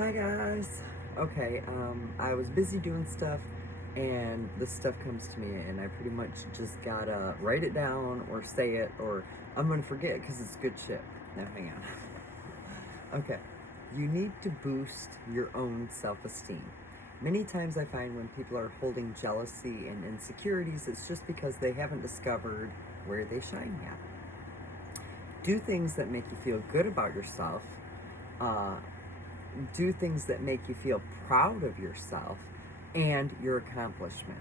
Hi guys. Okay, I was busy doing stuff and this stuff comes to me and I pretty much just gotta write it down or say it or I'm gonna forget because it's good shit. Now hang on. Okay. You need to boost your own self-esteem. Many times I find when people are holding jealousy and insecurities, it's just because they haven't discovered where they shine yet. Do things that make you feel good about yourself. Uh, do things that make you feel proud of yourself and your accomplishment.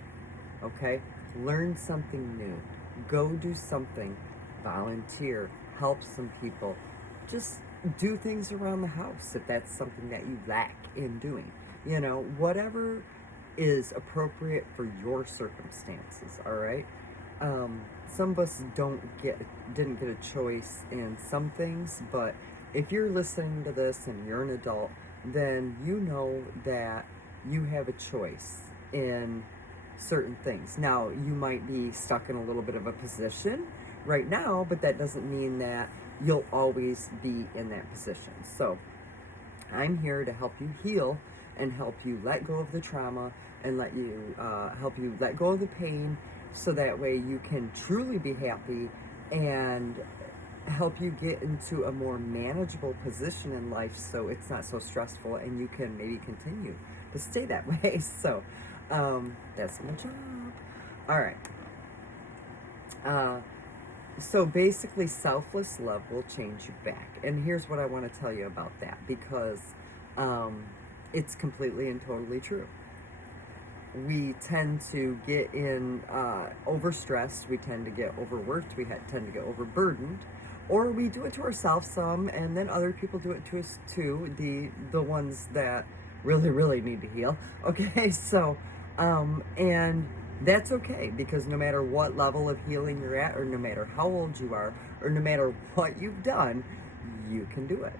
Okay? Learn something new. Go do something. Volunteer. Help some people. Just do things around the house if that's something that you lack in doing. Whatever is appropriate for your circumstances, all right? Some of us didn't get a choice in some things, but if you're listening to this and you're an adult, then you know that you have a choice in certain things. Now, you might be stuck in a little bit of a position right now, but that doesn't mean that you'll always be in that position. So, I'm here to help you heal and help you let go of the trauma and help you let go of the pain so that way you can truly be happy and help you get into a more manageable position in life so it's not so stressful and you can maybe continue to stay that way. So that's my job. All right. So basically, selfless love will change you back. And here's what I want to tell you about that because it's completely and totally true. We tend to get in overstressed, we tend to get overworked, tend to get overburdened, or we do it to ourselves some, and then other people do it to us too, the ones that really, really need to heal. Okay, so, and that's okay, because no matter what level of healing you're at, or no matter how old you are, or no matter what you've done, you can do it,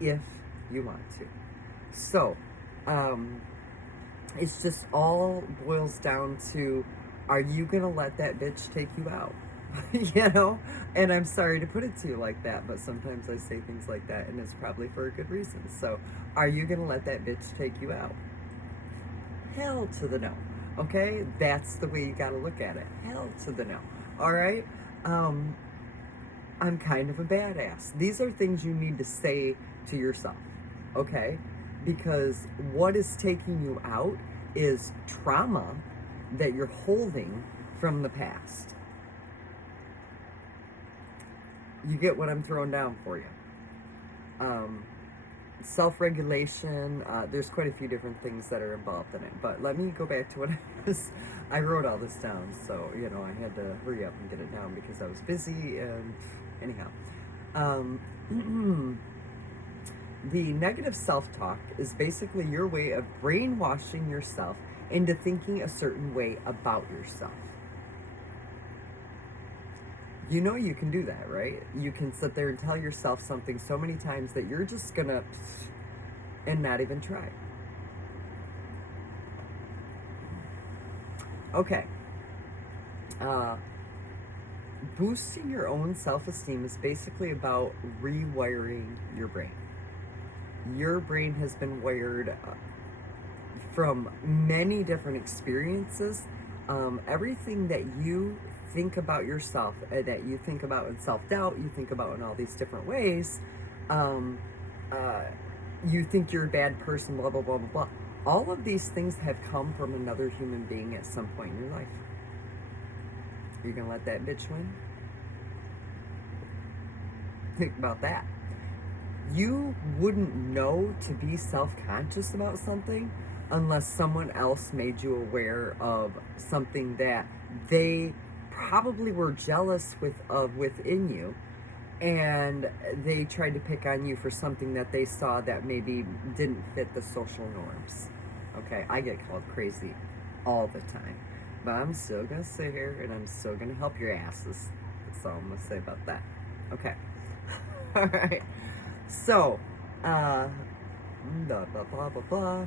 if you want to. So, it's just all boils down to, are you gonna let that bitch take you out? And I'm sorry to put it to you like that, but sometimes I say things like that and it's probably for a good reason. So are you gonna let that bitch take you out? Hell to the no. Okay, that's the way you gotta look at it. Hell to the no. All right. I'm kind of a badass. These are things you need to say to yourself. Okay, because what is taking you out is trauma that you're holding from the past. You get what I'm throwing down for you. Self-regulation, there's quite a few different things that are involved in it, but let me go back to what I wrote all this down, so I had to hurry up and get it down because I was busy. And anyhow, the negative self-talk is basically your way of brainwashing yourself into thinking a certain way about yourself. You can do that, right? You can sit there and tell yourself something so many times that you're just gonna and not even try. Okay. Boosting your own self-esteem is basically about rewiring your brain. Your brain has been wired from many different experiences. Everything that you think about yourself, that you think about in self-doubt, you think about in all these different ways, you think you're a bad person, blah, blah, blah, blah, blah. All of these things have come from another human being at some point in your life. Are you going to let that bitch win? Think about that. You wouldn't know to be self-conscious about something unless someone else made you aware of something that they probably were jealous of within you, and they tried to pick on you for something that they saw that maybe didn't fit the social norms. Okay, I get called crazy all the time, but I'm still gonna sit here and I'm still gonna help your asses. That's all I'm gonna say about that. Okay. All right. So, blah, blah, blah, blah, blah.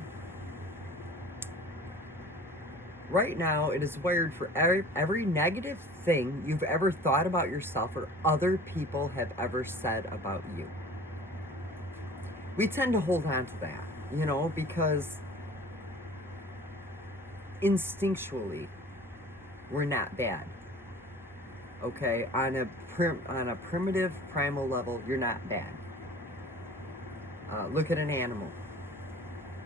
Right now, it is wired for every negative thing you've ever thought about yourself or other people have ever said about you. we tend to hold on to that, you know, because instinctually we're not bad. Okay, on a primitive primal level, you're not bad. Look at an animal.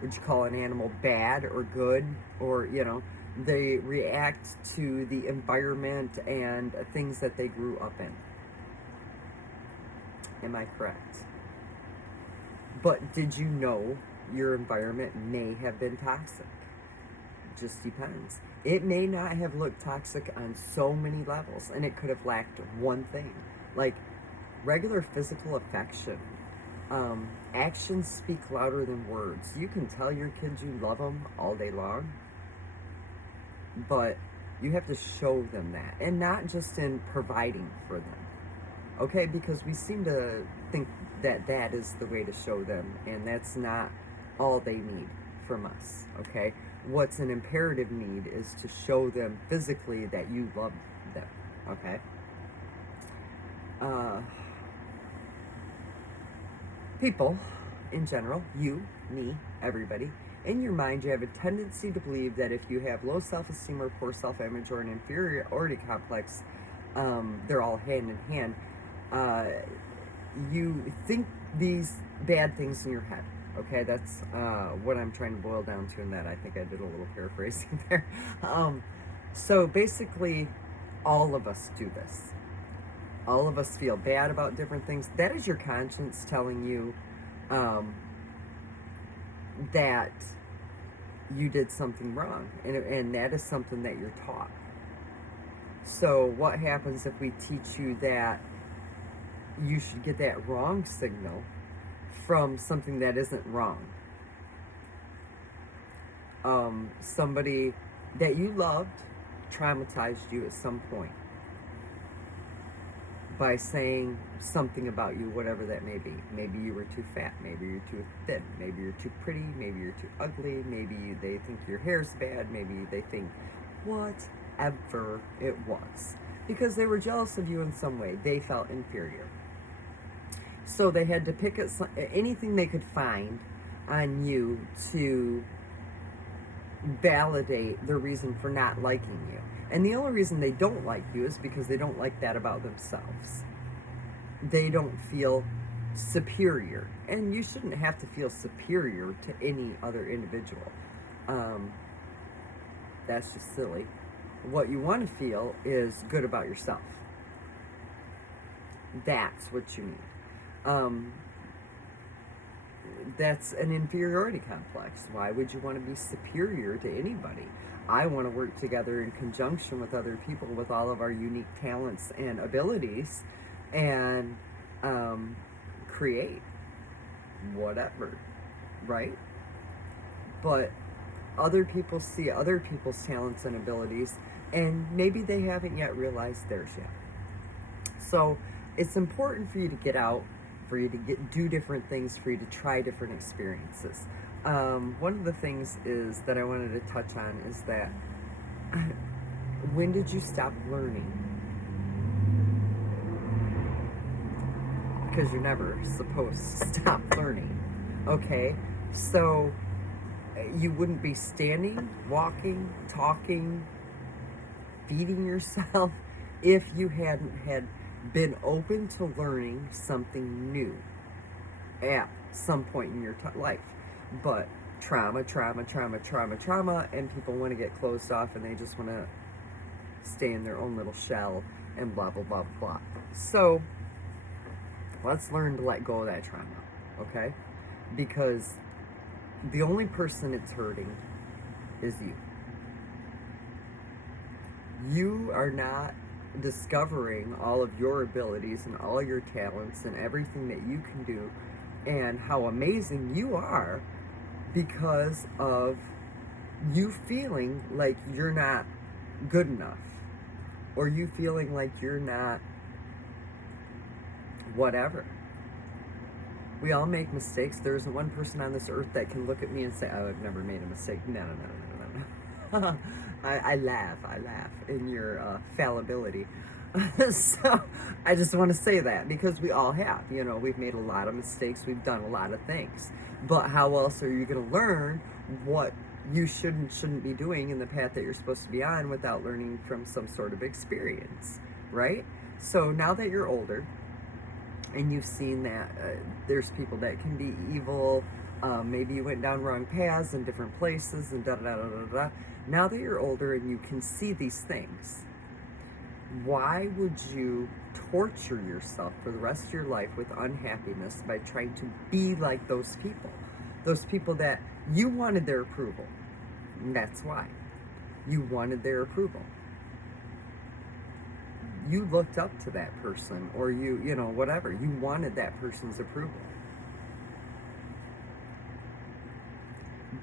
Would you call an animal bad or good? Or, you know, they react to the environment and things that they grew up in. Am I correct? But did you know your environment may have been toxic? Just depends. It may not have looked toxic on so many levels, and it could have lacked one thing, like regular physical affection. Actions speak louder than words. You can tell your kids you love them all day long, but you have to show them that, and not just in providing for them. Okay, because we seem to think that that is the way to show them, and that's not all they need from us. Okay, what's an imperative need is to show them physically that you love them. Okay. People in general, you, me, everybody, in your mind you have a tendency to believe that if you have low self-esteem or poor self-image or an inferiority complex, they're all hand in hand. You think these bad things in your head. Okay, that's what I'm trying to boil down to in that. I think I did a little paraphrasing there. So basically, all of us do this. All of us feel bad about different things. That is your conscience telling you that you did something wrong. And that is something that you're taught. So what happens if we teach you that you should get that wrong signal from something that isn't wrong? Somebody that you loved traumatized you at some point by saying something about you, whatever that may be. Maybe you were too fat, maybe you're too thin, maybe you're too pretty, maybe you're too ugly, maybe they think your hair's bad, maybe they think whatever it was. Because they were jealous of you in some way. They felt inferior. So they had to pick at anything they could find on you to validate the reason for not liking you. And the only reason they don't like you is because they don't like that about themselves. They don't feel superior. And you shouldn't have to feel superior to any other individual. That's just silly. What you want to feel is good about yourself. That's what you need. That's an inferiority complex. Why would you want to be superior to anybody? I want to work together in conjunction with other people with all of our unique talents and abilities and create whatever, right? But other people see other people's talents and abilities, and maybe they haven't yet realized theirs yet. So it's important for you to get out, for you to do different things, for you to try different experiences. One of the things is that I wanted to touch on is that when did you stop learning? Because you're never supposed to stop learning. Okay, so you wouldn't be standing, walking, talking, feeding yourself if you hadn't had been open to learning something new at some point in your life. But trauma, and people want to get closed off and they just want to stay in their own little shell and blah, blah, blah, blah. So let's learn to let go of that trauma, okay? Because the only person it's hurting is you. You are not discovering all of your abilities and all your talents and everything that you can do and how amazing you are because of you feeling like you're not good enough, or you feeling like you're not whatever. We all make mistakes. There isn't one person on this earth that can look at me and say, oh, I've never made a mistake. No. I laugh in your fallibility. So I just want to say that because we all have, we've made a lot of mistakes, we've done a lot of things. But how else are you going to learn what you shouldn't be doing in the path that you're supposed to be on without learning from some sort of experience, right? So now that you're older and you've seen that there's people that can be evil, maybe you went down wrong paths in different places and da da da da da. Now that you're older and you can see these things, why would you torture yourself for the rest of your life with unhappiness by trying to be like those people? Those people that you wanted their approval. And that's why. You wanted their approval. You looked up to that person, or whatever. You wanted that person's approval.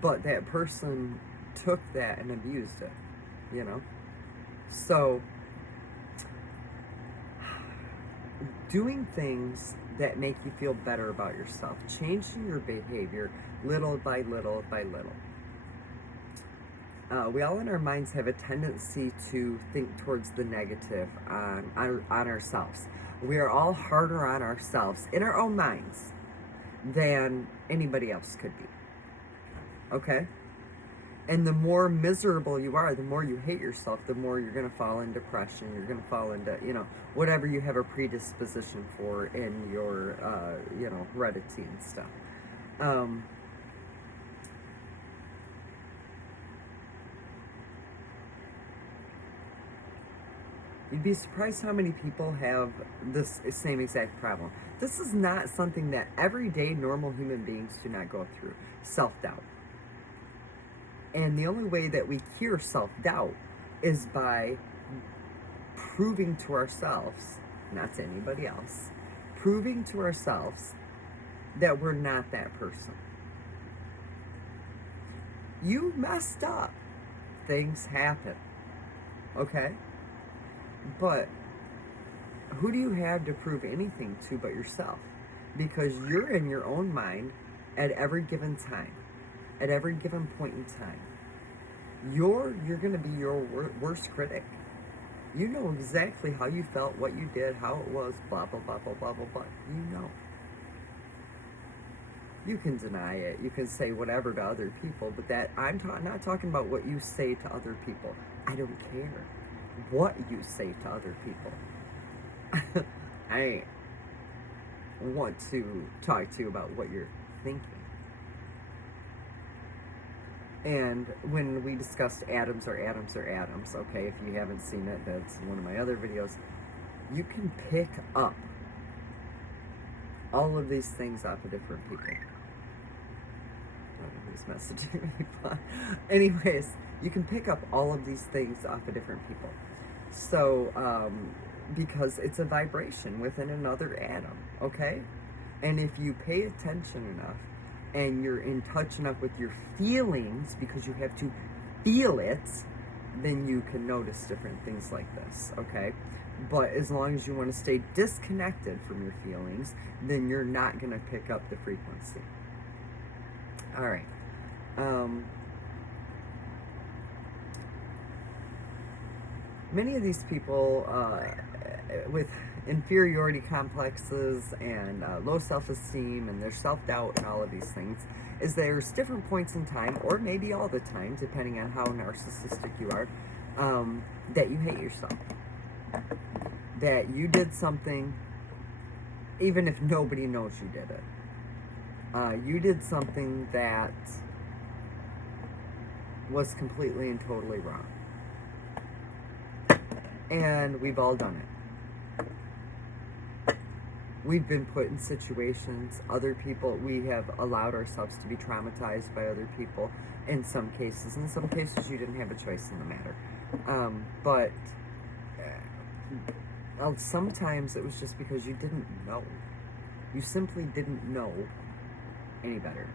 But that person took that and abused it, So, doing things that make you feel better about yourself, changing your behavior little by little by little. We all in our minds have a tendency to think towards the negative on ourselves. We are all harder on ourselves in our own minds than anybody else could be. Okay? And the more miserable you are, the more you hate yourself, the more you're going to fall into depression. You're going to fall into, whatever you have a predisposition for in your, heredity and stuff. You'd be surprised how many people have this same exact problem. This is not something that everyday normal human beings do not go through. Self-doubt. And the only way that we cure self-doubt is by proving to ourselves, not to anybody else, proving to ourselves that we're not that person. You messed up. Things happen. Okay? But who do you have to prove anything to but yourself? Because you're in your own mind at every given time. At every given point in time, you're going to be your worst critic. You know exactly how you felt, what you did, how it was, blah, blah, blah, blah, blah, blah, blah. You know. You can deny it. You can say whatever to other people, but that I'm not talking about what you say to other people. I don't care what you say to other people. I want to talk to you about what you're thinking. And when we discussed atoms are atoms are atoms, okay, if you haven't seen it, that's one of my other videos. You can pick up all of these things off of different people. I don't know who's messaging me, but anyways, you can pick up all of these things off of different people. So, because it's a vibration within another atom, okay? And if you pay attention enough, and you're in touch enough with your feelings, because you have to feel it, then you can notice different things like this, okay? But as long as you want to stay disconnected from your feelings, then you're not going to pick up the frequency. All right. Many of these people with inferiority complexes and low self-esteem and their self-doubt and all of these things, is there's different points in time, or maybe all the time, depending on how narcissistic you are, that you hate yourself. That you did something, even if nobody knows you did it. You did something that was completely and totally wrong. And we've all done it. We've been put in situations, other people, we have allowed ourselves to be traumatized by other people in some cases. In some cases, you didn't have a choice in the matter. But sometimes it was just because you didn't know. You simply didn't know any better.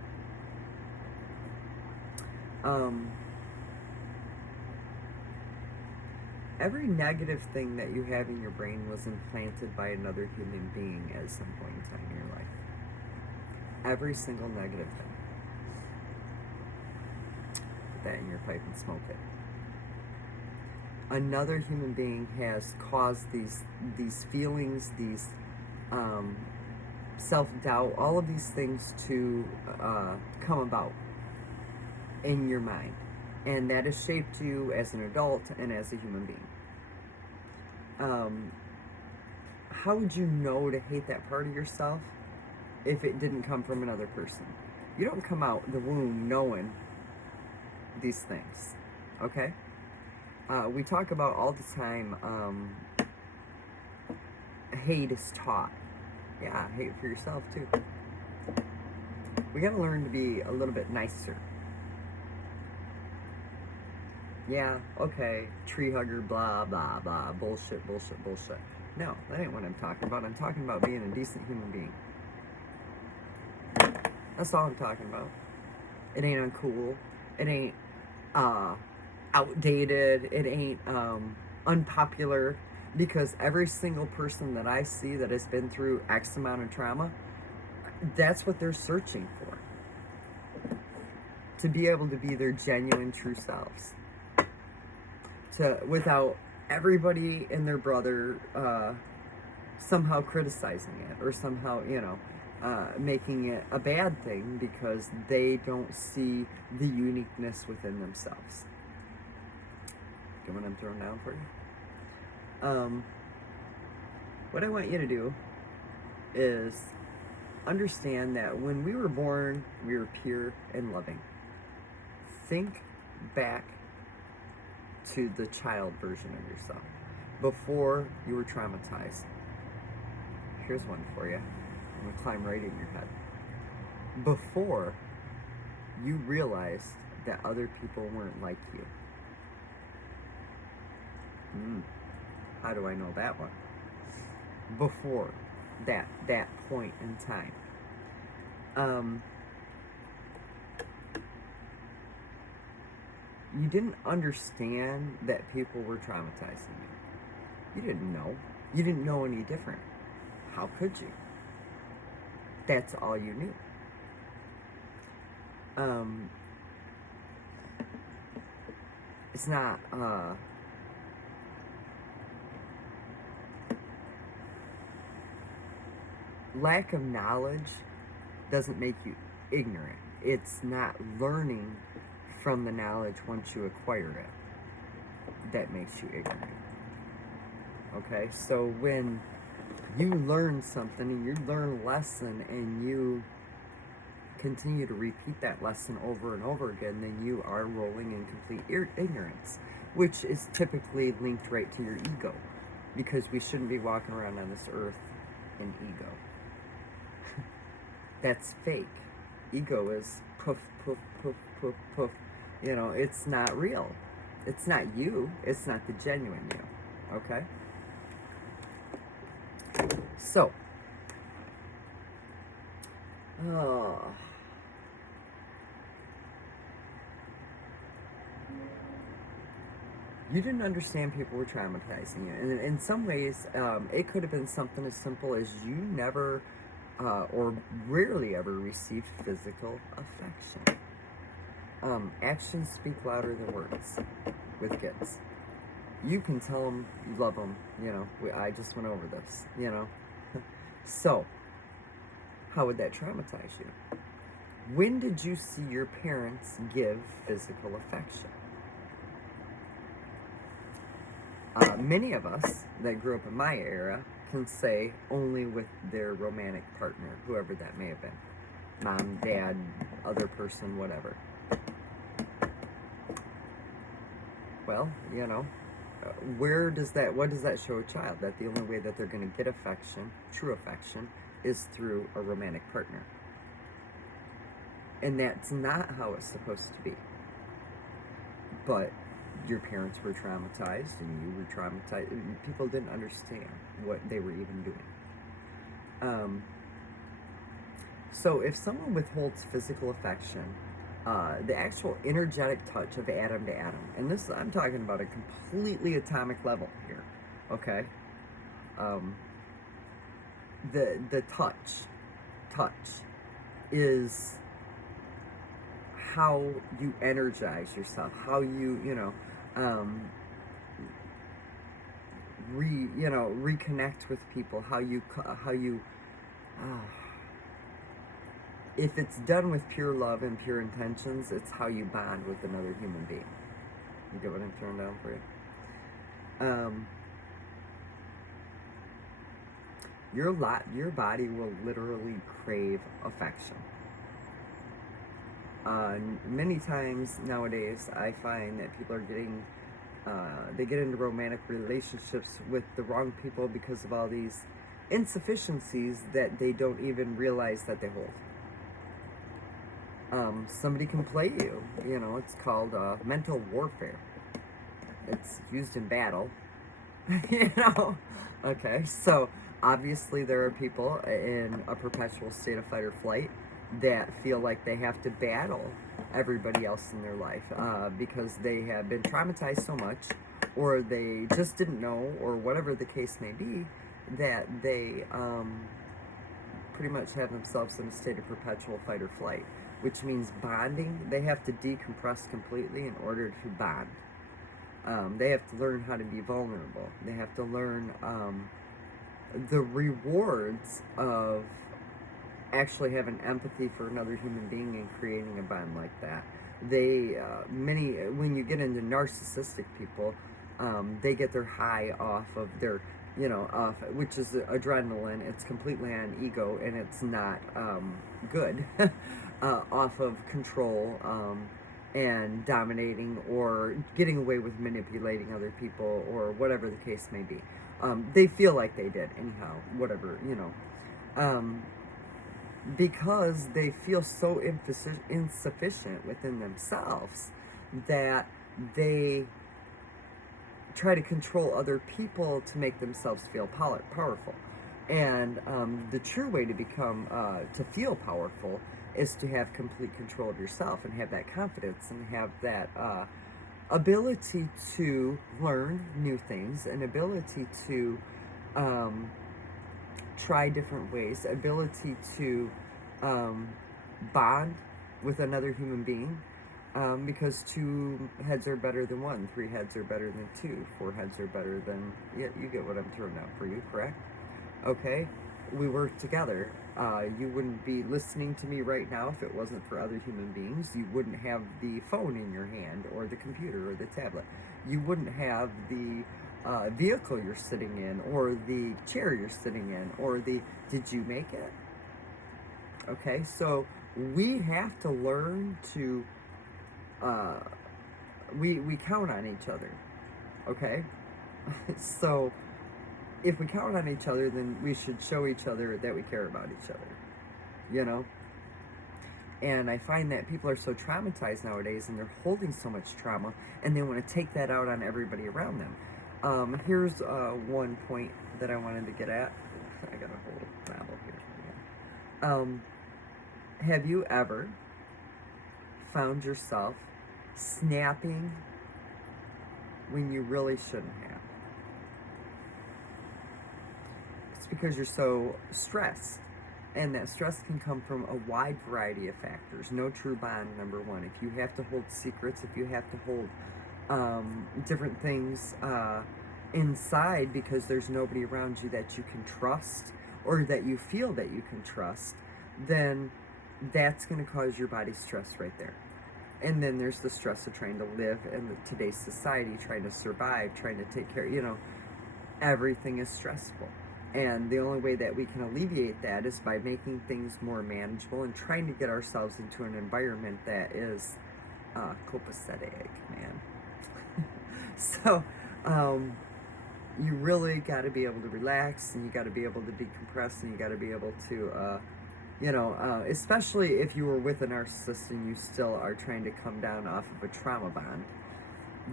Every negative thing that you have in your brain was implanted by another human being at some point in time in your life. Every single negative thing. Put that in your pipe and smoke it. another human being has caused these feelings, these self-doubt, all of these things to come about in your mind, and that has shaped you as an adult and as a human being. How would you know to hate that part of yourself if it didn't come from another person? You don't come out the womb knowing these things, okay? We talk about all the time, hate is taught. Yeah, hate for yourself too. We gotta learn to be a little bit nicer. Yeah, okay, tree hugger, blah, blah, blah, bullshit, bullshit, bullshit. No, that ain't what I'm talking about. I'm talking about being a decent human being. That's all I'm talking about. It ain't uncool. It ain't outdated. It ain't unpopular. Because every single person that I see that has been through X amount of trauma, that's what they're searching for. To be able to be their genuine, true selves. Without everybody and their brother somehow criticizing it, or somehow, making it a bad thing because they don't see the uniqueness within themselves. Get what I'm throwing down for you? What I want you to do is understand that when we were born, we were pure and loving. Think back to the child version of yourself before you were traumatized. Here's one for you. I'm gonna climb right in your head. Before you realized that other people weren't like you. How do I know that one? Before that point in time. You didn't understand that people were traumatizing you. You didn't know. You didn't know any different. How could you? That's all you knew. It's not, lack of knowledge doesn't make you ignorant. It's not learning from the knowledge once you acquire it that makes you ignorant. Okay, so when you learn something and you learn a lesson and you continue to repeat that lesson over and over again, then you are rolling in complete ignorance, which is typically linked right to your ego, because we shouldn't be walking around on this earth in ego. That's fake. Ego is poof, poof, poof, poof, poof. It's not real. It's not you. It's not the genuine you. Okay? So, you didn't understand people were traumatizing you. And in some ways, it could have been something as simple as you never or rarely ever received physical affection. Actions speak louder than words with kids. You can tell them you love them, I just went over this, So, how would that traumatize you? When did you see your parents give physical affection? Many of us that grew up in my era can say only with their romantic partner, whoever that may have been. Mom, dad, other person, whatever. Well, what does that show a child? That the only way that they're going to get affection, true affection, is through a romantic partner. And that's not how it's supposed to be. But your parents were traumatized and you were traumatized. People didn't understand what they were even doing. So if someone withholds physical affection, the actual energetic touch of atom to atom, and this, I'm talking about a completely atomic level here, okay? The touch is how you energize yourself, how you, reconnect with people, uh, if it's done with pure love and pure intentions, it's how you bond with another human being. You get what I'm throwing down for you? Your body will literally crave affection. Many times nowadays, I find that people are they get into romantic relationships with the wrong people because of all these insufficiencies that they don't even realize that they hold. Somebody can play you. It's called mental warfare. It's used in battle. Okay, so obviously there are people in a perpetual state of fight or flight that feel like they have to battle everybody else in their life because they have been traumatized so much, or they just didn't know, or whatever the case may be, that they pretty much have themselves in a state of perpetual fight or flight, which means bonding. They have to decompress completely in order to bond. They have to learn how to be vulnerable. They have to learn the rewards of actually having empathy for another human being and creating a bond like that. When you get into narcissistic people, they get their high off of their, which is adrenaline. It's completely on ego, and it's not good. Off of control and dominating, or getting away with manipulating other people, or whatever the case may be. They feel like they did, anyhow, whatever, because they feel so insufficient within themselves that they try to control other people to make themselves feel powerful. And the true way to to feel powerful is to have complete control of yourself, and have that confidence, and have that ability to learn new things, an ability to try different ways, ability to bond with another human being, because 2 heads are better than 1, 3 heads are better than 2, 4 heads are better than, yeah, you get what I'm throwing out for you, correct? Okay, we work together. You wouldn't be listening to me right now if it wasn't for other human beings. You wouldn't have the phone in your hand, or the computer, or the tablet. You wouldn't have the vehicle you're sitting in, or the chair you're sitting in, or did you make it? Okay, so we have to learn to, we count on each other, okay? So if we count on each other, then we should show each other that we care about each other, And I find that people are so traumatized nowadays, and they're holding so much trauma, and they want to take that out on everybody around them. Here's one point that I wanted to get at. I got a whole babble here. Have you ever found yourself snapping when you really shouldn't have? It's because you're so stressed. And that stress can come from a wide variety of factors. No true bond, number one. If you have to hold secrets, if you have to hold different things inside because there's nobody around you that you can trust, or that you feel that you can trust, then that's going to cause your body stress right there. And then there's the stress of trying to live in today's society, trying to survive, trying to take care, everything is stressful. And the only way that we can alleviate that is by making things more manageable and trying to get ourselves into an environment that is copacetic, man. So, you really got to be able to relax, and you got to be able to decompress, and you got to be able to, especially if you were with a narcissist and you still are trying to come down off of a trauma bond.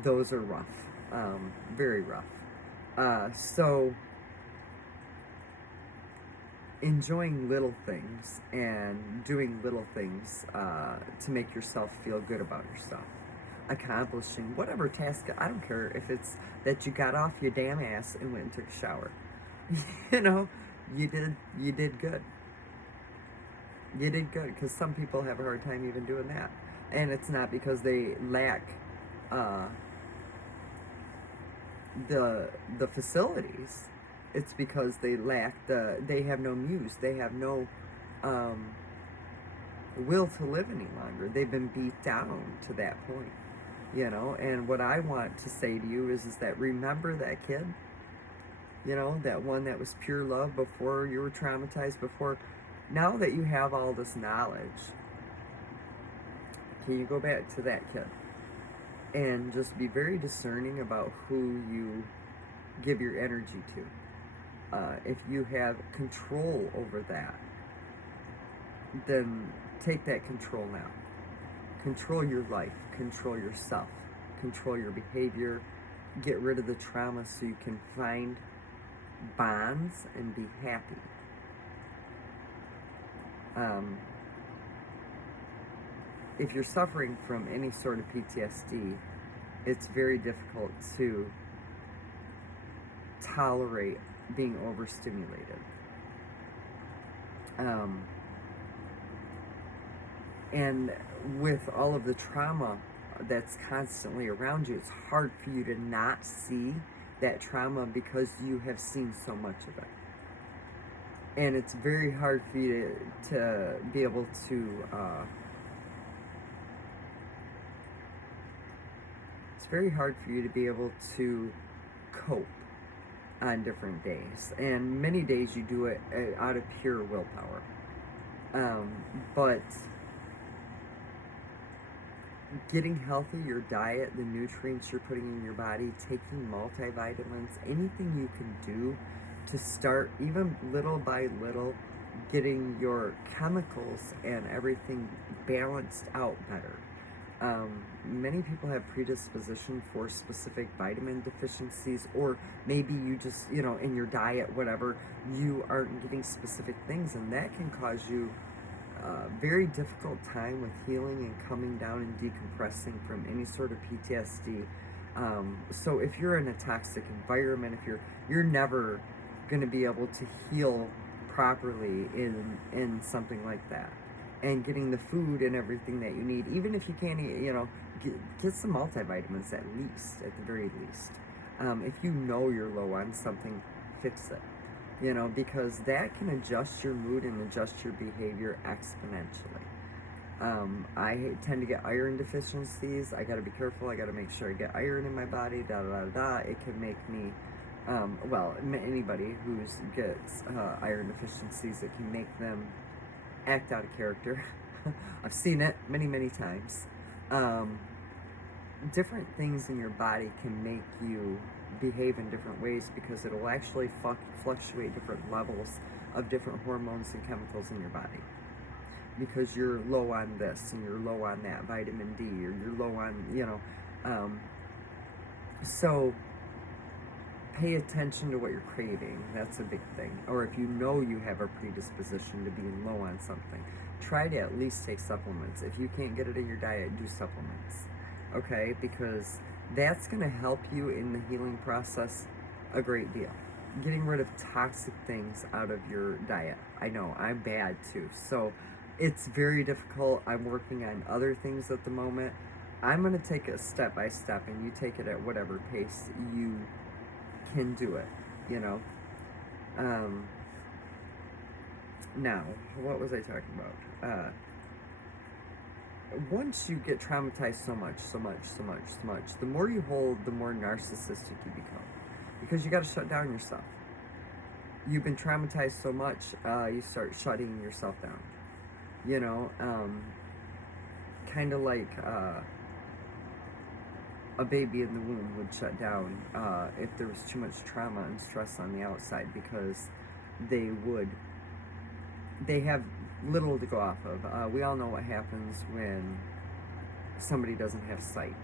Those are rough, very rough. So enjoying little things and doing little things to make yourself feel good about yourself. Accomplishing whatever task, I don't care if it's that you got off your damn ass and went and took a shower. You did good. You did good, because some people have a hard time even doing that. And it's not because they lack the facilities, it's because they have no muse, they have no um, will to live any longer. They've been beat down to that point, you know. And what I want to say to you is that remember that kid, you know, that one that was pure love before you were traumatized, before. Now that you have all this knowledge, can you go back to that kid and just be very discerning about who you give your energy to? If you have control over that, then take that control now. Control your life, control yourself, control your behavior, get rid of the trauma so you can find bonds and be happy. If you're suffering from any sort of PTSD, it's very difficult to tolerate being overstimulated. And with all of the trauma that's constantly around you, it's hard for you to not see that trauma because you have seen so much of it. And it's very hard for you to be able to it's very hard for you to be able to cope on different days. And many days you do it out of pure willpower. But getting healthy, your diet, the nutrients you're putting in your body, taking multivitamins, anything you can do to start, even little by little, getting your chemicals and everything balanced out better. Many people have predisposition for specific vitamin deficiencies, or maybe you just, you know, in your diet, whatever, you aren't getting specific things, and that can cause you a very difficult time with healing and coming down and decompressing from any sort of PTSD. So if you're in a toxic environment, if you're never going to be able to heal properly in something like that. And getting the food and everything that you need, even if you can't eat, you know, get some multivitamins at least, at the very least. If you know you're low on something, fix it. You know, because that can adjust your mood and adjust your behavior exponentially. I tend to get iron deficiencies. I got to be careful. I got to make sure I get iron in my body. It can make me, well, anybody who gets iron deficiencies, it can make them act out of character. I've seen it many, many times. Different things in your body can make you behave in different ways because it'll actually fluctuate different levels of different hormones and chemicals in your body. Because you're low on this and you're low on that vitamin D, or you're low on, you know. So pay attention to what you're craving. That's a big thing. Or if you know you have a predisposition to being low on something, try to at least take supplements. If you can't get it in your diet, do supplements. Okay? Because that's going to help you in the healing process a great deal. Getting rid of toxic things out of your diet. I know, I'm bad too. So it's very difficult. I'm working on other things at the moment. I'm going to take it step by step, and you take it at whatever pace you can do it, you know. Now, what was I talking about? Once you get traumatized so much, the more you hold, the more narcissistic you become. Because you got to shut down yourself. You've been traumatized so much, you start shutting yourself down. You know, kind of like a baby in the womb would shut down if there was too much trauma and stress on the outside, because they have little to go off of. We all know what happens when somebody doesn't have sight.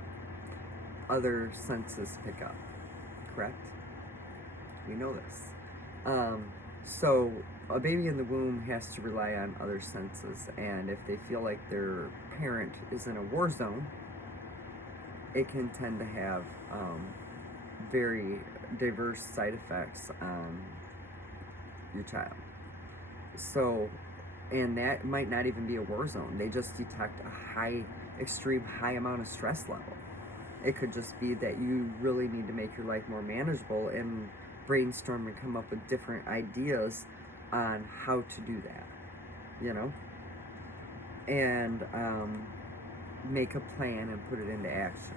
Other senses pick up, correct? We know this. So a baby in the womb has to rely on other senses, and if they feel like their parent is in a war zone, it can tend to have very diverse side effects on your child. So, and that might not even be a war zone. They just detect a extreme high amount of stress level. It could just be that you really need to make your life more manageable and brainstorm and come up with different ideas on how to do that, you know? And make a plan and put it into action.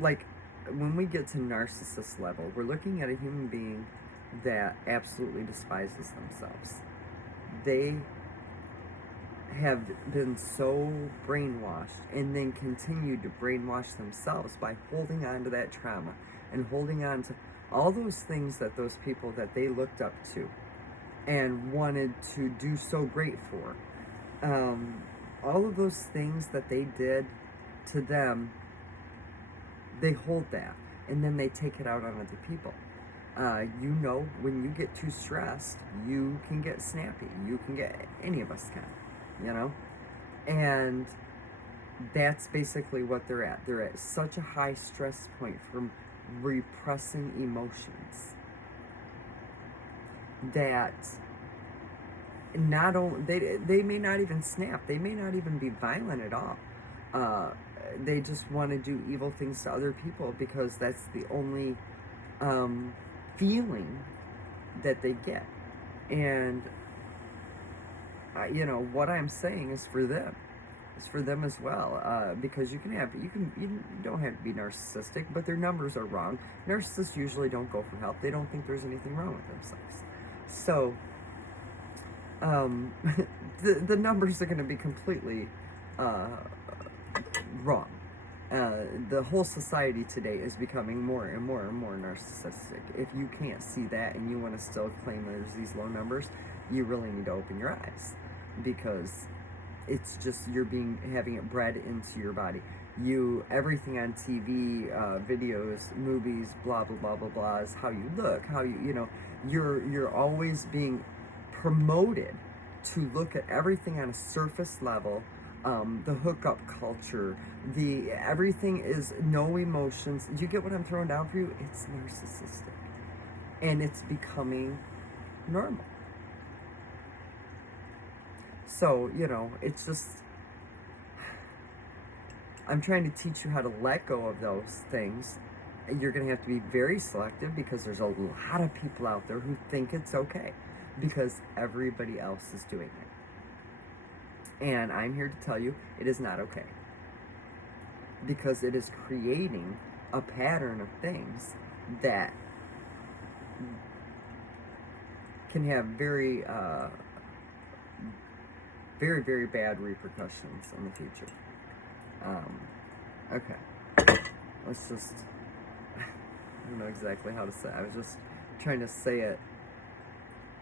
Like, when we get to narcissist level, we're looking at a human being that absolutely despises themselves. They have been so brainwashed and then continue to brainwash themselves by holding on to that trauma and holding on to all those things that those people that they looked up to and wanted to do so great for. All of those things that they did to them, they hold that and then they take it out on other people. You know, when you get too stressed, you can get snappy. You can get, any of us can, you know? And that's basically what they're at. They're at such a high stress point from repressing emotions that not only, they may not even snap. They may not even be violent at all. They just want to do evil things to other people because that's the only feeling that they get. And you know what I'm saying is for them. It's for them as well, because you don't have to be narcissistic, but their numbers are wrong. Narcissists usually don't go for help. They don't think there's anything wrong with themselves. So the numbers are going to be completely wrong. The whole society today is becoming more and more and more narcissistic. If you can't see that and you want to still claim there's these low numbers, you really need to open your eyes, because it's just having it bred into your body. Everything on TV, videos, movies, blah blah blah blah blah, is how you look, how you're always being promoted to look at everything on a surface level. The hookup culture, everything is no emotions. Do you get what I'm throwing down for you? It's narcissistic, and it's becoming normal. So, it's just, I'm trying to teach you how to let go of those things. And you're going to have to be very selective, because there's a lot of people out there who think it's okay because everybody else is doing it. And I'm here to tell you, it is not okay. Because it is creating a pattern of things that can have very, very bad repercussions in the future. Okay. Let's just, I don't know exactly how to say it. I was just trying to say it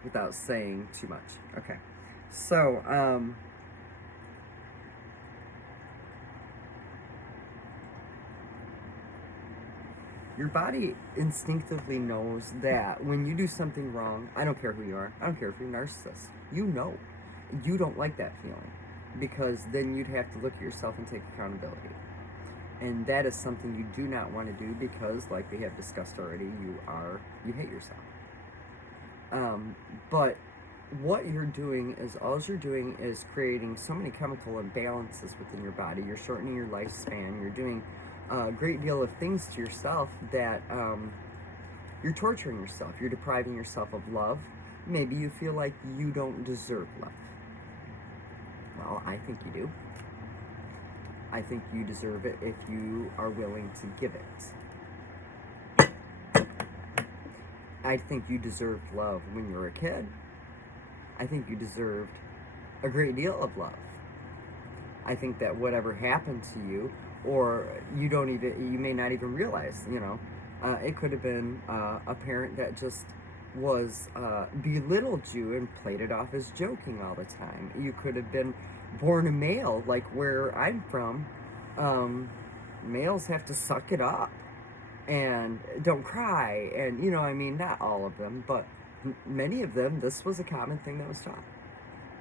without saying too much. Okay. So, your body instinctively knows that when you do something wrong, I don't care who you are, I don't care if you're a narcissist, you don't like that feeling, because then you'd have to look at yourself and take accountability. And that is something you do not want to do, because, like we have discussed already, you hate yourself. But what you're doing is creating so many chemical imbalances within your body. You're shortening your lifespan. You're doing a great deal of things to yourself that you're torturing yourself. You're depriving yourself of love. Maybe you feel like you don't deserve love. Well, I think you do. I think you deserve it if you are willing to give it. I think you deserved love when you were a kid. I think you deserved a great deal of love. I think that whatever happened to you, or you may not even realize, it could have been a parent that just belittled you and played it off as joking all the time. You could have been born a male, like where I'm from. Males have to suck it up and don't cry, and not all of them, but many of them, this was a common thing that was taught.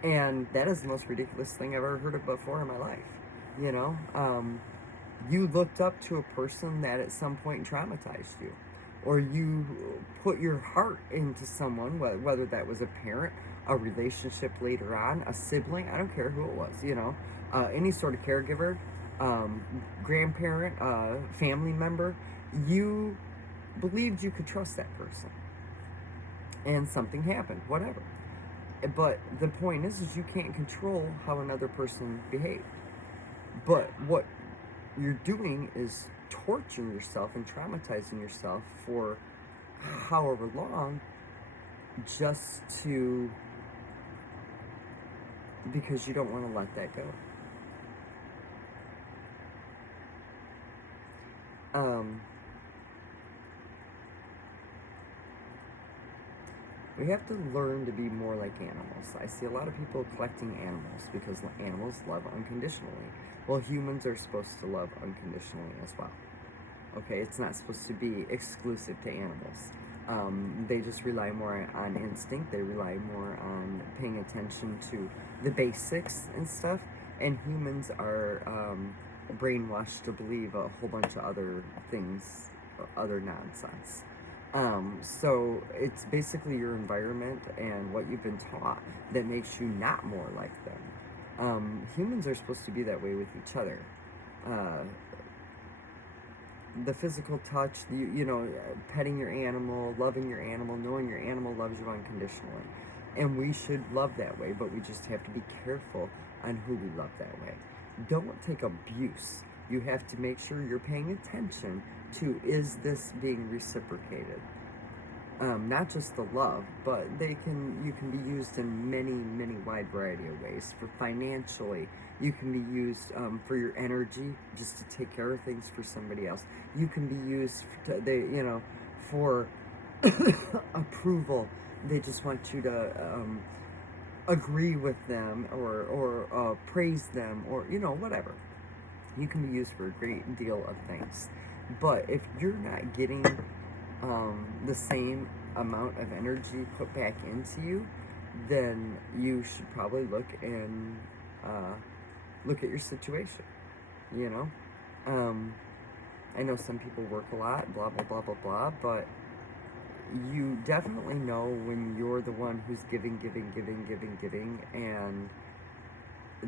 And that is the most ridiculous thing I've ever heard of before in my life. You looked up to a person that at some point traumatized you, or you put your heart into someone, whether that was a parent, a relationship later on, a sibling, I don't care who it was, any sort of caregiver, um, grandparent, family member, you believed you could trust that person. And something happened, whatever. But the point is you can't control how another person behaves. But what you're doing is torturing yourself and traumatizing yourself for however long, just to, because you don't want to let that go. We have to learn to be more like animals. I see a lot of people collecting animals because animals love unconditionally. Well, humans are supposed to love unconditionally as well. Okay, it's not supposed to be exclusive to animals. They just rely more on instinct. They rely more on paying attention to the basics and stuff. And humans are brainwashed to believe a whole bunch of other things, other nonsense. So it's basically your environment and what you've been taught that makes you not more like them. Humans are supposed to be that way with each other. The physical touch, petting your animal, loving your animal, knowing your animal loves you unconditionally. And we should love that way, but we just have to be careful on who we love that way. Don't take abuse. You have to make sure you're paying attention to, is this being reciprocated? Not just the love, but you can be used in many wide variety of ways. For financially, you can be used for your energy, just to take care of things for somebody else. You can be used for approval. They just want you to agree with them or praise them, or whatever. You can be used for a great deal of things. But if you're not getting the same amount of energy put back into you, then you should probably look at your situation. I know some people work a lot, blah blah blah blah blah, but you definitely know when you're the one who's giving, and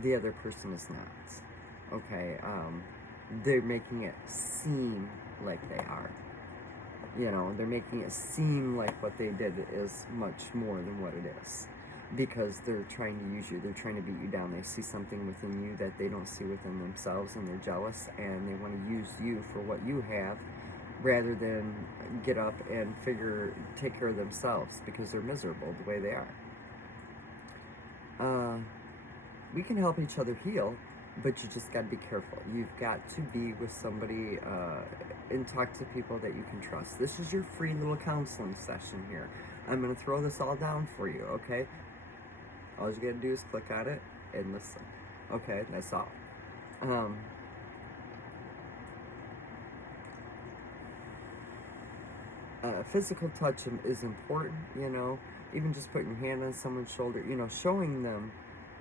the other person is not. Okay, they're making it seem like they are. They're making it seem like what they did is much more than what it is. Because they're trying to use you, they're trying to beat you down. They see something within you that they don't see within themselves, and they're jealous, and they want to use you for what you have, rather than get up and take care of themselves, because they're miserable the way they are. We can help each other heal, but you just got to be careful. You've got to be with somebody and talk to people that you can trust. This is your free little counseling session here. I'm going to throw this all down for you, okay? All you got to do is click on it and listen. Okay, that's all. Physical touch is important, even just putting your hand on someone's shoulder, showing them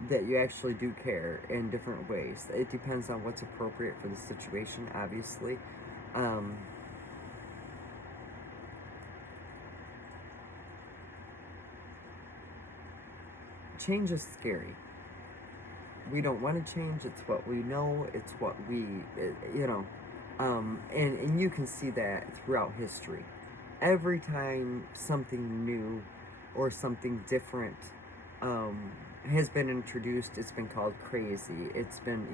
that you actually do care in different ways. It depends on what's appropriate for the situation, obviously. Change is scary. We don't want to change. It's what we know. It's what and you can see that throughout history. Every time something new or something different has been introduced, it's been called crazy. It's been,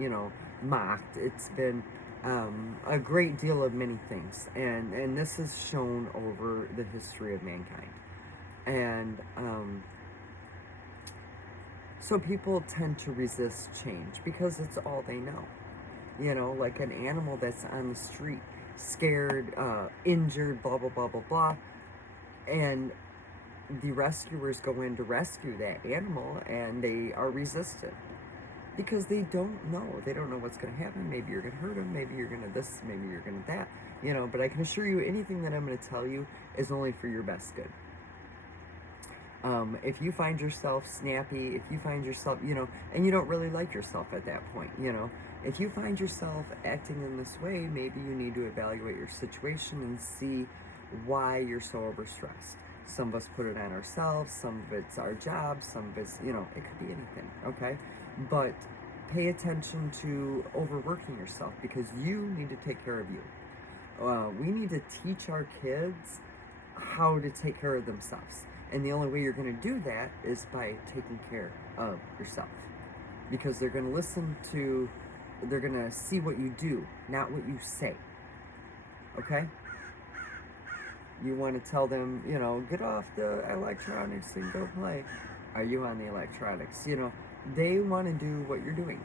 mocked. It's been a great deal of many things. And this is shown over the history of mankind. And so people tend to resist change because it's all they know. Like an animal that's on the street, scared, injured, blah, blah, blah, blah, blah. And the rescuers go in to rescue that animal, and they are resistant because they don't know. They don't know what's going to happen. Maybe you're going to hurt them. Maybe you're going to this. Maybe you're going to that. But I can assure you, anything that I'm going to tell you is only for your best good. If you find yourself snappy, if you find yourself, and you don't really like yourself at that point, if you find yourself acting in this way, maybe you need to evaluate your situation and see why you're so overstressed. Some of us put it on ourselves, some of it's our job, some of it's, it could be anything, okay? But pay attention to overworking yourself because you need to take care of you. We need to teach our kids how to take care of themselves. And the only way you're going to do that is by taking care of yourself. Because they're going to see what you do, not what you say. Okay? You want to tell them, get off the electronics and go play. Are you on the electronics? They want to do what you're doing.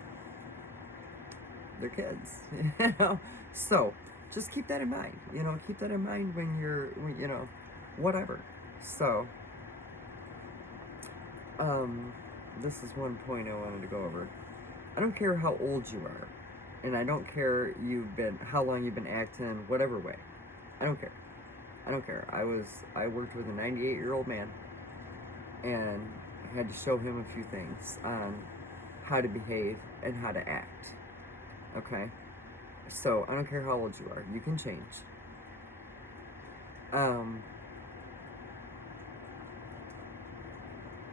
They're kids, So, just keep that in mind. Keep that in mind when you're, whatever. So, this is one point I wanted to go over. I don't care how old you are, and I don't care how long you've been acting, whatever way. I don't care. I worked with a 98-year-old man, and had to show him a few things on how to behave and how to act. Okay? So, I don't care how old you are. You can change.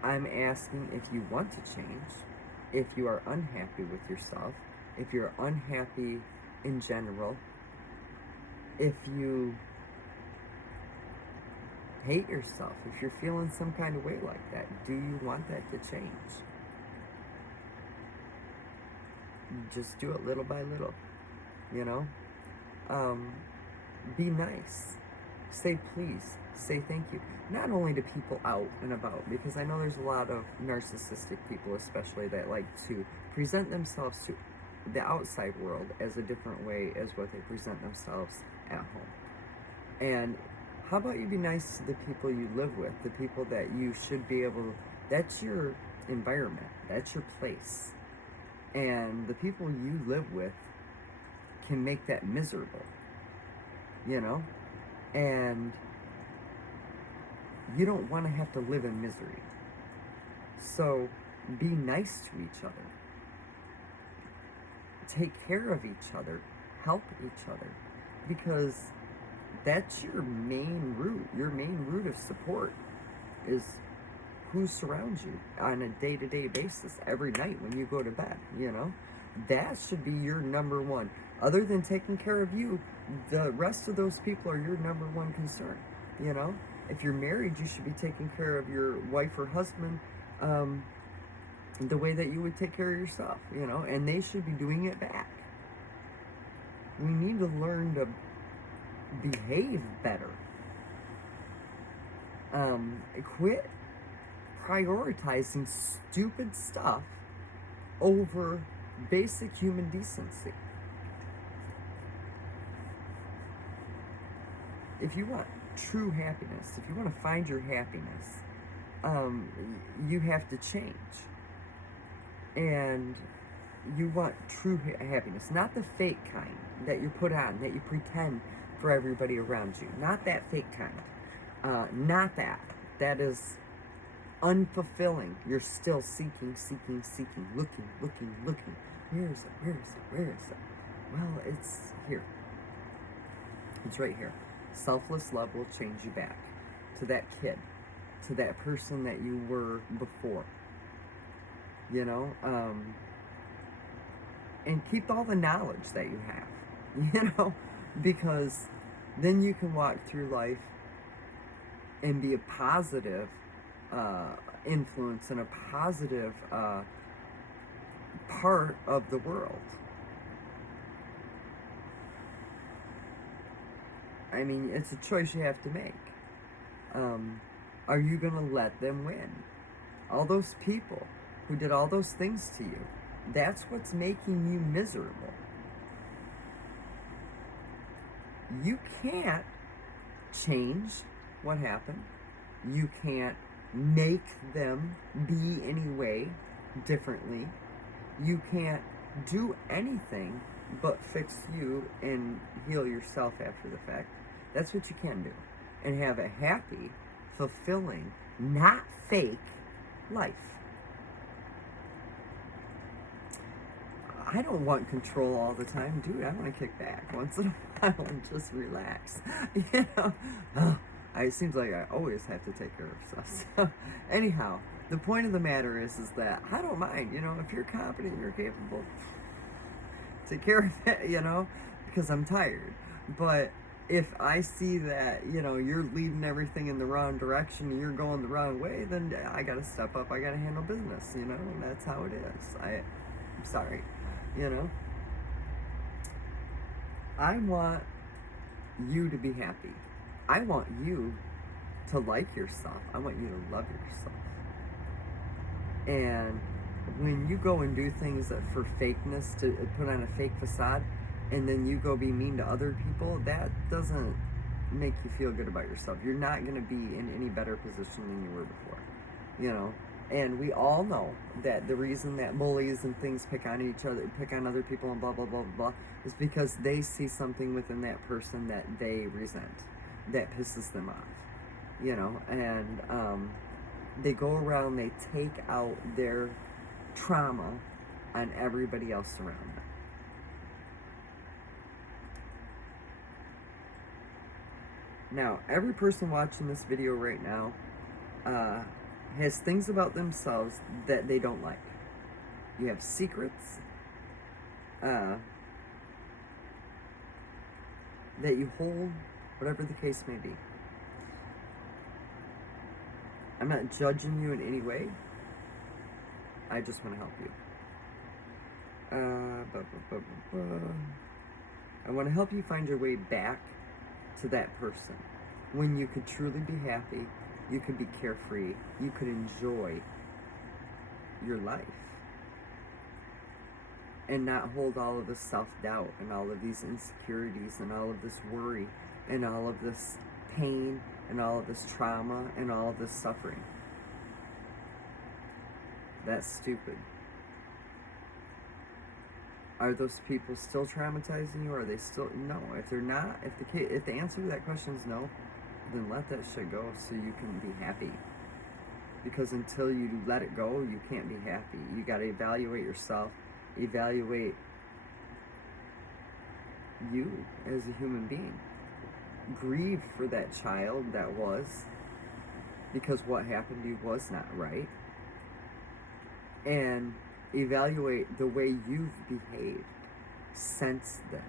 I'm asking if you want to change, if you are unhappy with yourself, if you're unhappy in general, if you hate yourself, if you're feeling some kind of way like that, do you want that to change? Just do it little by little, Be nice. Say please. Say thank you. Not only to people out and about, because I know there's a lot of narcissistic people especially that like to present themselves to the outside world as a different way as what they present themselves at home. And how about you be nice to the people you live with, the people that you should be able to, that's your environment, that's your place. And the people you live with can make that miserable, And you don't want to have to live in misery. So be nice to each other. Take care of each other. Help each other. Because that's your main root. Your main root of support is who surrounds you on a day-to-day basis every night when you go to bed, That should be your number one. Other than taking care of you, the rest of those people are your number one concern, If you're married, you should be taking care of your wife or husband the way that you would take care of yourself, And they should be doing it back. We need to learn to behave better. Quit prioritizing stupid stuff over basic human decency. If you want true happiness, if you want to find your happiness, you have to change. And you want true happiness, not the fake kind that you put on, that you pretend for everybody around you. Not that fake kind. Not that. That is unfulfilling. You're still seeking, looking. Where is it? Well, it's here. It's right here. Selfless love will change you back to that kid, to that person that you were before. And keep all the knowledge that you have, because then you can walk through life and be a positive influence and a positive part of the world. I mean, it's a choice you have to make. Are you going to let them win? All those people who did all those things to you, that's what's making you miserable. You can't change what happened. You can't make them be any way differently. You can't do anything but fix you and heal yourself after the fact. That's what you can do. And have a happy, fulfilling, not fake life. I don't want control all the time, dude. I want to kick back once in a while and just relax. It seems like I always have to take care of stuff. So, anyhow, the point of the matter is that I don't mind, if you're competent, you're capable, take care of it, because I'm tired. But if I see that, you're leading everything in the wrong direction and you're going the wrong way, then I gotta step up, I gotta handle business, and that's how it is. I'm sorry, you know. I want you to be happy. I want you to like yourself. I want you to love yourself. And when you go and do things that for fakeness, to put on a fake facade, and then you go be mean to other people, that doesn't make you feel good about yourself. You're not going to be in any better position than you were before, And we all know that the reason that bullies and things pick on each other, pick on other people and blah, blah, blah, blah, is because they see something within that person that they resent, that pisses them off, and they go around, they take out their trauma on everybody else around them. Now, every person watching this video right now has things about themselves that they don't like. You have secrets that you hold, whatever the case may be. I'm not judging you in any way. I just want to help you. I want to help you find your way back to that person when you could truly be happy, you could be carefree, you could enjoy your life and not hold all of this self-doubt and all of these insecurities and all of this worry and all of this pain and all of this trauma and all of this suffering. That's stupid. Are those people still traumatizing you? Or are they still? No. If they're not, if the answer to that question is no, then let that shit go so you can be happy. Because until you let it go, you can't be happy. You got to evaluate yourself, evaluate you as a human being. Grieve for that child that was, because what happened to you was not right. And evaluate the way you've behaved since then.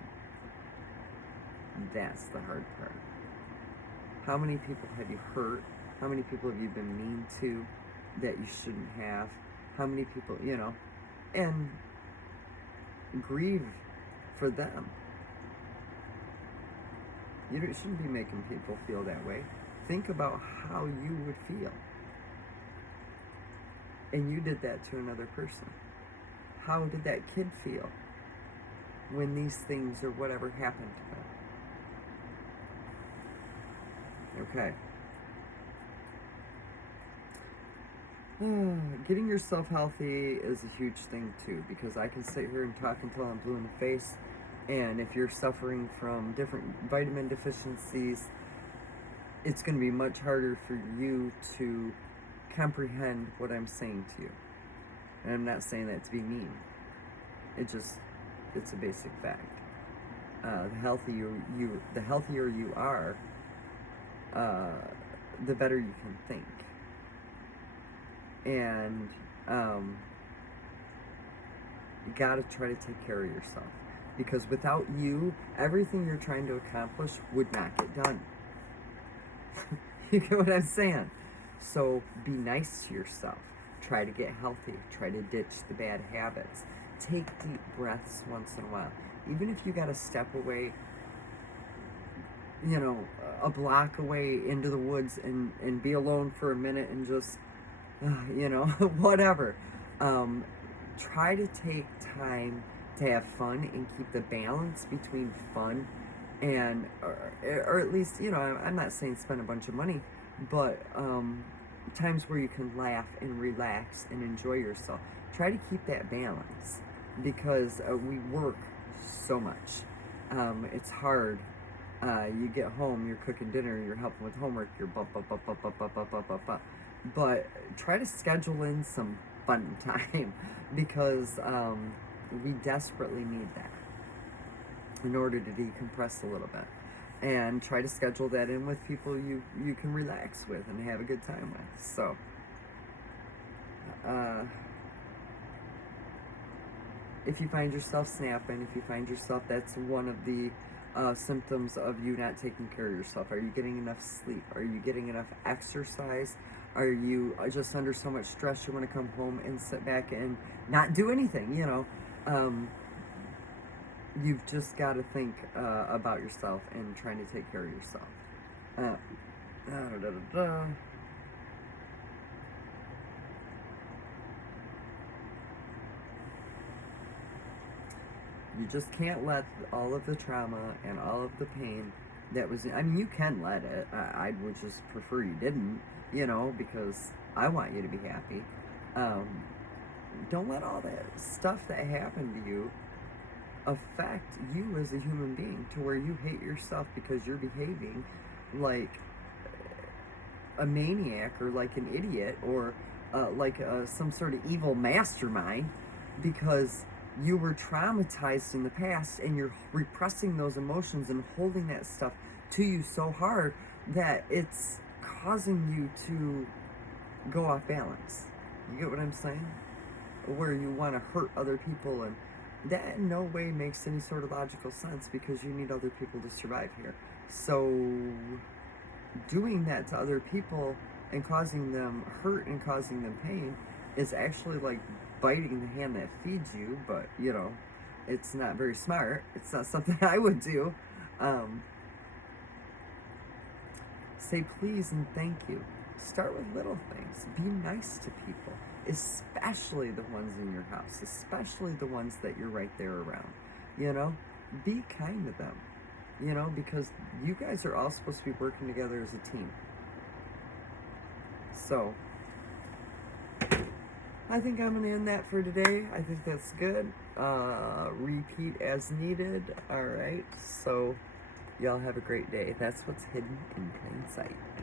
That's the hard part. How many people have you hurt? How many people have you been mean to that you shouldn't have? How many people, and grieve for them. You shouldn't be making people feel that way. Think about how you would feel. And you did that to another person. How did that kid feel when these things or whatever happened to them? Okay. Getting yourself healthy is a huge thing too, because I can sit here and talk until I'm blue in the face, and if you're suffering from different vitamin deficiencies, it's going to be much harder for you to comprehend what I'm saying to you. And I'm not saying that to be mean. It's a basic fact. The healthier you are, the better you can think. And you gotta try to take care of yourself. Because without you, everything you're trying to accomplish would not get done. You get what I'm saying? So be nice to yourself. Try to get healthy. Try to ditch the bad habits. Take deep breaths once in a while. Even if you got to step away, a block away into the woods and be alone for a minute and just, whatever. Try to take time to have fun and keep the balance between fun and, or at least, I'm not saying spend a bunch of money, but times where you can laugh and relax and enjoy yourself. Try to keep that balance, because we work so much. It's hard. You get home, you're cooking dinner, you're helping with homework, you're but try to schedule in some fun time, because we desperately need that in order to decompress a little bit. and try to schedule that in with people you can relax with and have a good time with. So if you find yourself snapping, if you find yourself, that's one of the symptoms of you not taking care of yourself. Are you getting enough sleep? Are you getting enough exercise? Are you just under so much stress you want to come home and sit back and not do anything? You've just got to think about yourself and trying to take care of yourself. Uh, da, da, da, da. You just can't let all of the trauma and all of the pain that was, I mean, you can let it. I would just prefer you didn't, because I want you to be happy. Don't let all that stuff that happened to you affect you as a human being to where you hate yourself because you're behaving like a maniac or like an idiot or like some sort of evil mastermind because you were traumatized in the past and you're repressing those emotions and holding that stuff to you so hard that it's causing you to go off balance. You get what I'm saying? Where you want to hurt other people, and that in no way makes any sort of logical sense because you need other people to survive here. So doing that to other people and causing them hurt and causing them pain is actually like biting the hand that feeds you, but it's not very smart. It's not something I would do. Say please and thank you. Start with little things. Be nice to people, especially the ones in your house, especially the ones that you're right there around. Be kind to them, because you guys are all supposed to be working together as a team. So I think I'm going to end that for today. I think that's good. Repeat as needed. All right. So y'all have a great day. That's what's hidden in plain sight.